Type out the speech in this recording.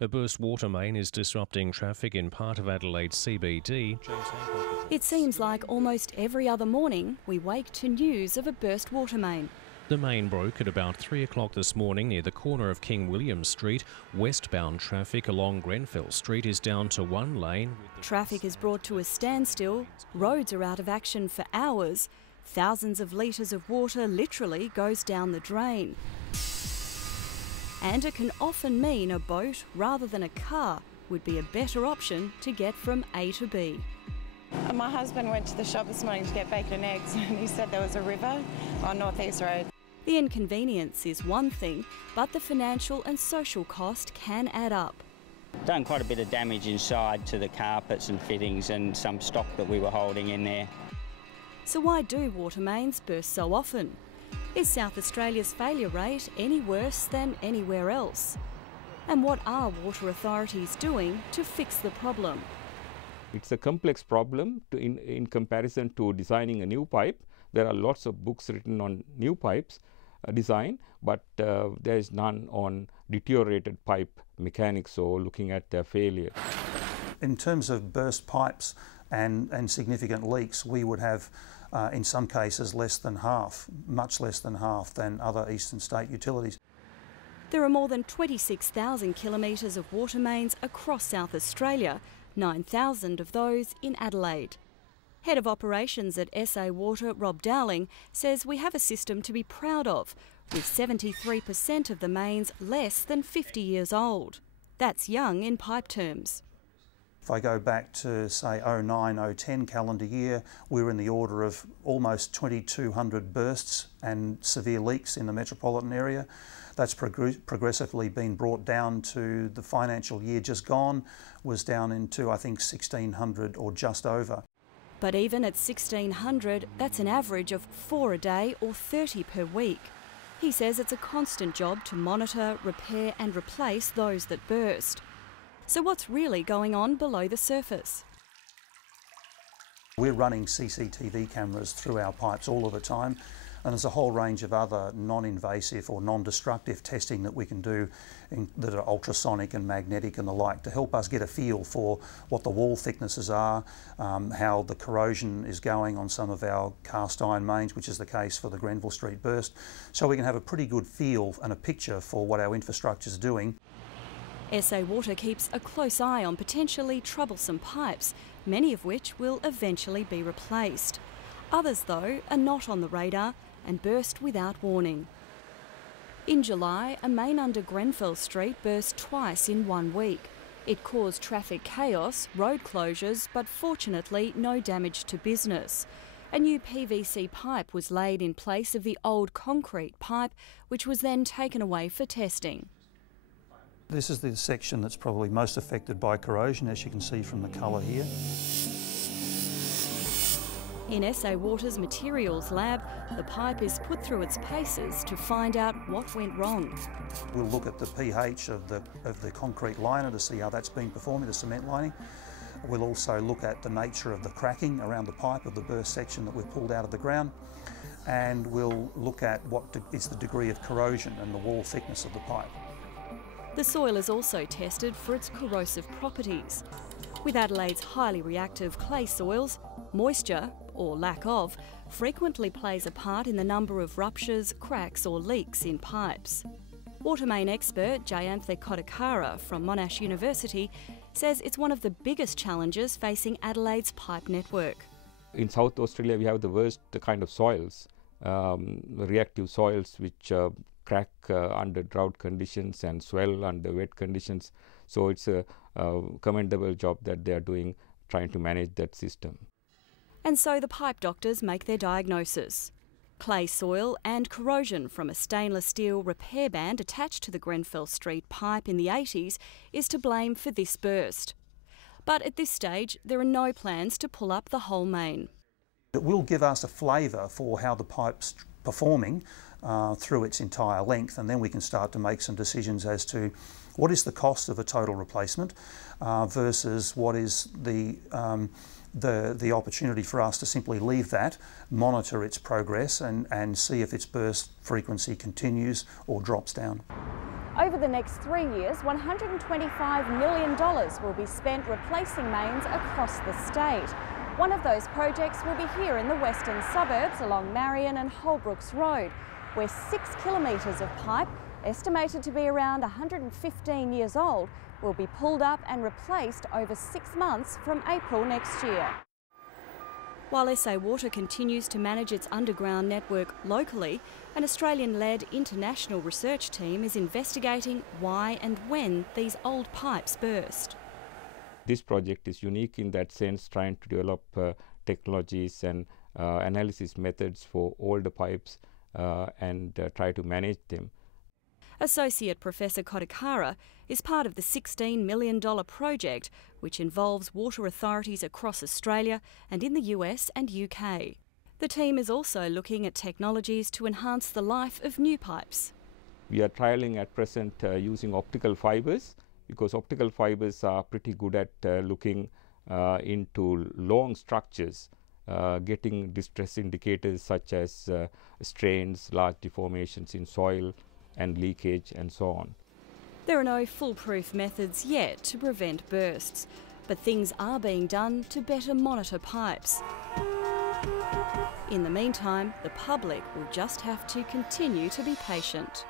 A burst water main is disrupting traffic in part of Adelaide's CBD. It seems like almost every other morning we wake to news of a burst water main. The main broke at about 3 o'clock this morning near the corner of King William Street. Westbound traffic along Grenfell Street is down to one lane. Traffic is brought to a standstill, roads are out of action for hours, thousands of litres of water literally goes down the drain. And it can often mean a boat rather than a car would be a better option to get from A to B. My husband went to the shop this morning to get bacon and eggs and he said there was a river on North East Road. The inconvenience is one thing, but the financial and social cost can add up. Done quite a bit of damage inside to the carpets and fittings and some stock that we were holding in there. So why do water mains burst so often? Is South Australia's failure rate any worse than anywhere else? And what are water authorities doing to fix the problem? It's a complex problem in comparison to designing a new pipe. There are lots of books written on new pipes design, but there is none on deteriorated pipe mechanics or looking at their failure. In terms of burst pipes and significant leaks, we would have in some cases less than half, much less than half than other eastern state utilities. There are more than 26,000 kilometres of water mains across South Australia, 9,000 of those in Adelaide. Head of Operations at SA Water, Rob Dowling, says we have a system to be proud of, with 73% of the mains less than 50 years old. That's young in pipe terms. If I go back to, say, 09-010 calendar year, we were in the order of almost 2,200 bursts and severe leaks in the metropolitan area. That's progressively been brought down to the financial year just gone, was down into, I think, 1,600 or just over. But even at 1,600, that's an average of 4 a day or 30 per week. He says it's a constant job to monitor, repair and replace those that burst. So what's really going on below the surface? We're running CCTV cameras through our pipes all of the time, and there's a whole range of other non-invasive or non-destructive testing that we can do that are ultrasonic and magnetic and the like to help us get a feel for what the wall thicknesses are, how the corrosion is going on some of our cast iron mains, which is the case for the Grenfell Street burst, so we can have a pretty good feel and a picture for what our infrastructure is doing. SA Water keeps a close eye on potentially troublesome pipes, many of which will eventually be replaced. Others, though, are not on the radar and burst without warning. In July, a main under Grenfell Street burst twice in 1 week. It caused traffic chaos, road closures, but fortunately no damage to business. A new PVC pipe was laid in place of the old concrete pipe, which was then taken away for testing. This is the section that's probably most affected by corrosion, as you can see from the colour here. In SA Water's materials lab, the pipe is put through its paces to find out what went wrong. We'll look at the pH of the concrete liner to see how that's been performing, the cement lining. We'll also look at the nature of the cracking around the pipe of the burst section that we've pulled out of the ground. And we'll look at what is the degree of corrosion and the wall thickness of the pipe. The soil is also tested for its corrosive properties. With Adelaide's highly reactive clay soils, moisture, or lack of, frequently plays a part in the number of ruptures, cracks or leaks in pipes. Water main expert Jayantha Kodakara from Monash University says it's one of the biggest challenges facing Adelaide's pipe network. In South Australia, we have the worst kind of soils, reactive soils which crack under drought conditions and swell under wet conditions. So it's a commendable job that they are doing, trying to manage that system. And so the pipe doctors make their diagnosis. Clay soil and corrosion from a stainless steel repair band attached to the Grenfell Street pipe in the 80s is to blame for this burst. But at this stage, there are no plans to pull up the whole main. It will give us a flavour for how the pipe's performing through its entire length, and then we can start to make some decisions as to what is the cost of a total replacement versus what is the opportunity for us to simply leave that, monitor its progress and see if its burst frequency continues or drops down. Over the next 3 years, $125 million will be spent replacing mains across the state. One of those projects will be here in the western suburbs along Marion and Holbrooks Road, where 6 kilometres of pipe, estimated to be around 115 years old, will be pulled up and replaced over 6 months from April next year. While SA Water continues to manage its underground network locally, an Australian-led international research team is investigating why and when these old pipes burst. This project is unique in that sense, trying to develop technologies and analysis methods for older pipes and try to manage them. Associate Professor Kodikara is part of the $16 million project, which involves water authorities across Australia and in the US and UK. The team is also looking at technologies to enhance the life of new pipes. We are trialling at present using optical fibres, because optical fibres are pretty good at looking into long structures, getting distress indicators such as strains, large deformations in soil and leakage and so on. There are no foolproof methods yet to prevent bursts, but things are being done to better monitor pipes. In the meantime, the public will just have to continue to be patient.